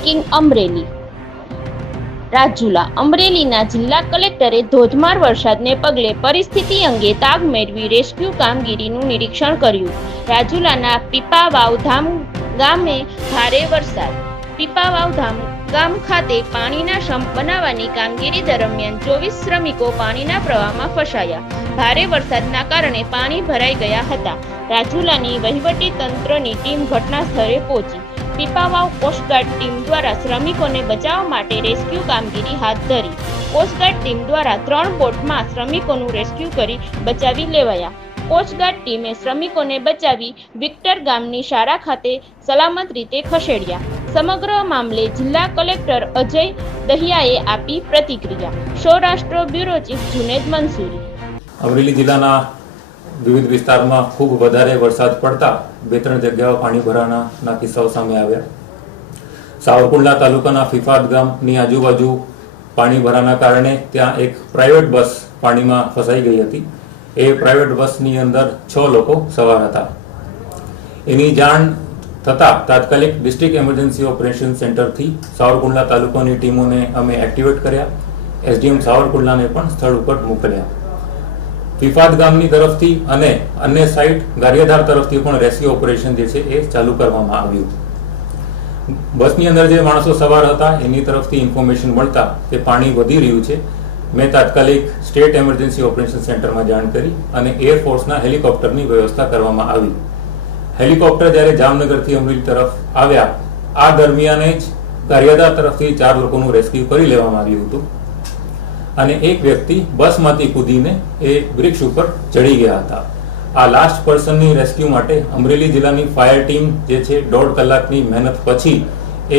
Breaking Amreli. Rajula અમરેલીના જિલ્લા કલેક્ટરે ધોધમાર વરસાદને પગલે પરિસ્થિતિ અંગે તાગ મેળવી રેસ્ક્યુ કામગીરીનું નિરીક્ષણ કર્યું. રાજુલાના પીપાવાવ ધામ ગામે ભારે વરસાદ. પીપાવાવ ધામ ગામ ખાતે પાણીના સંપ બનાવવાની કામગીરી દરમિયાન 24 શ્રમિકો પાણીના પ્રવાહમાં ફસાયા. ભારે વરસાદના કારણે પાણી ભરાઈ ગયા હતા. રાજુલાની વહીવટી તંત્રની ટીમ ઘટના સ્થળે પહોંચી. પીપાવાવ કોસ્ટગાર્ડ ટીમ દ્વારા શ્રમિકોને બચાવવા માટે રેસ્ક્યુ કામગીરી હાથ ધરી. કોસ્ટગાર્ડ ટીમ દ્વારા 3 બોટમાં શ્રમિકોનું રેસ્ક્યુ કરી બચાવી લેવાયા. કોસ્ટગાર્ડ ટીમે શ્રમિકોને બચાવી વિક્ટર ગામની શાળા ખાતે સલામત રીતે ખસેડ્યા. સમગ્ર મામલે જિલ્લા કલેક્ટર અજય દહિયાએ આપી પ્રતિક્રિયા. Saurashtra bureau chief Junaid Mansuri. અમરેલી જિલ્લાના વિવિધ વિસ્તારમાં ખૂબ વધારે વરસાદ પડતા 2-3 જગ્યાઓ પાણી ભરાવાના કિસ્સાઓ સામે આવ્યા. સાવરકુંડલા તાલુકાના ફિફાદ ગામની આજુબાજુ પાણી ભરાવાના કારણે ત્યાં એક પ્રાઇવેટ બસ પાણીમાં ફસાઈ ગઈ હતી. એ પ્રાઇવેટ બસની અંદર 6 લોકો સવાર હતા. એની જાણ થતાં તાત્કાલિક ડિસ્ટ્રિક્ટ એમરજન્સી ઓપરેશન સેન્ટરથી સાવરકુંડલા તાલુકાની ટીમોને અમે એક્ટિવેટ કર્યા. એસડીએમ સાવરકુંડલાને પણ સ્થળ ઉપર મોકલ્યા. ફિફાદ ગામની તરફથી અને અન્ય સાઇટ ગારિયાધાર તરફથી પણ રેસ્ક્યુ ઓપરેશન જે છે એ ચાલુ કરવામાં આવ્યું. બસની અંદર જે માણસો સવાર હતા એની તરફથી ઇન્ફોર્મેશન મળતા કે પાણી વધી રહ્યું છે. મેં તાત્કાલિક સ્ટેટ એમરજન્સી ઓપરેશન સેન્ટરમાં જાણ કરી અને એરફોર્સના હેલિકોપ્ટરની વ્યવસ્થા કરવામાં આવી. હેલિકોપ્ટર જ્યારે જામનગરથી અમરેલી તરફ આવ્યા આ દરમિયાન જ ગારિયાધાર તરફથી 4 લોકોનું રેસ્ક્યુ કરી લેવામાં આવ્યું હતું અને એક વ્યક્તિ બસમાંથી કૂદીને એ વૃક્ષ ઉપર ચડી ગયા હતા. આ લાસ્ટ પર્સનની રેસ્ક્યુ માટે અમરેલી જિલ્લાની ફાયર ટીમ જે છે 1.5 કલાકની મહેનત પછી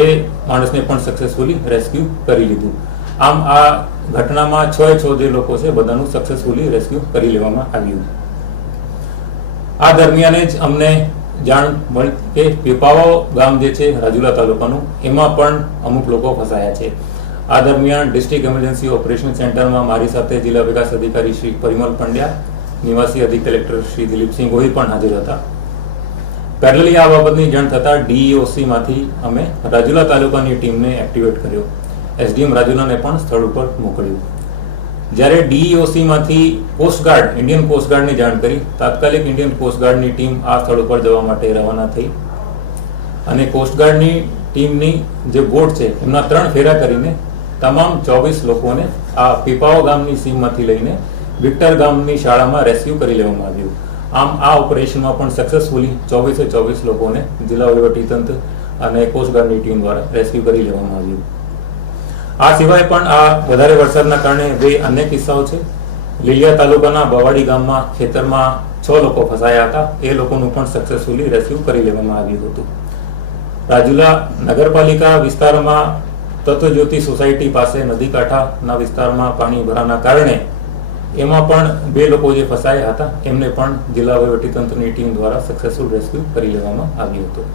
એ માણસને પણ સક્સેસફુલી રેસ્ક્યુ કરી લીધું. આમ આ ઘટનામાં 6 જે લોકો છે બધાનું સક્સેસફુલી રેસ્ક્યુ કરી લેવામાં આવ્યું. આ દરમિયાન જ અમને જાણ મળી કે પીપાવાવ ગામ જે છે રાજુલા તાલુકાનું એમાં પણ અમુક લોકો ફસાયા છે. આ દરમિયાન ડિસ્ટ્રિક્ટ એમરજન્સી ઓપરેશન સેન્ટરમાં મારી સાથે જિલ્લા વિકાસ અધિકારી શ્રી પરિમલ પંડ્યા, નિવાસી અધિક કલેક્ટર શ્રી દિલીપસિંહ ગોહિલ પણ હાજર હતા. પેરેલલી આ બાબતની જાણ થતાં ડીઈઓસીમાંથી અમે રાજુલા તાલુકાની ટીમને એક્ટિવેટ કર્યો. એસડીએમ રાજુલાને પણ સ્થળ ઉપર મોકલ્યું. જ્યારે ડીઈઓસીમાંથી કોસ્ટગાર્ડ ઇન્ડિયન કોસ્ટગાર્ડની જાણ કરી તાત્કાલિક ઇન્ડિયન કોસ્ટગાર્ડની ટીમ આ સ્થળ ઉપર જવા માટે રવાના થઈ અને કોસ્ટગાર્ડની ટીમની જે બોટ છે એમના 3 ફેરા કરીને તમામ 24 લોકોને આ પીપાવાવ ગામની સીમમાંથી લઈને વિક્ટર ગામની શાળામાં રેસ્ક્યુ કરી લેવામાં આવ્યું. આમ આ ઓપરેશનમાં પણ સક્સેસફુલી 24 લોકોને જિલ્લા વહીવટીતંત્ર અને કોસ્ટગાર્ડની ટીમ દ્વારા રેસ્ક્યુ કરી લેવામાં આવ્યું. આ સિવાય પણ આ વધારે વરસાદના કારણે 2 અન્ય કિસ્સાઓ છે. લીલિયા તાલુકાના બવાડી ગામમાં ખેતરમાં 6 લોકો ફસાયા હતા. એ લોકોનું પણ સક્સેસફુલી રેસ્ક્યુ કરી લેવામાં આવ્યું હતું. રાજુલા નગરપાલિકા વિસ્તારમાં તત્વજ્યોતિ સોસાયટી પાસે નદી કાંઠાના વિસ્તારમાં પાણી ભરાવાના કારણે એમાં પણ 2 લોકો જે ફસાયા હતા એમને પણ જિલ્લા વહીવટીતંત્રની ટીમ દ્વારા સક્સેસફુલ રેસ્ક્યુ કરી લેવામાં આવ્યું હતું.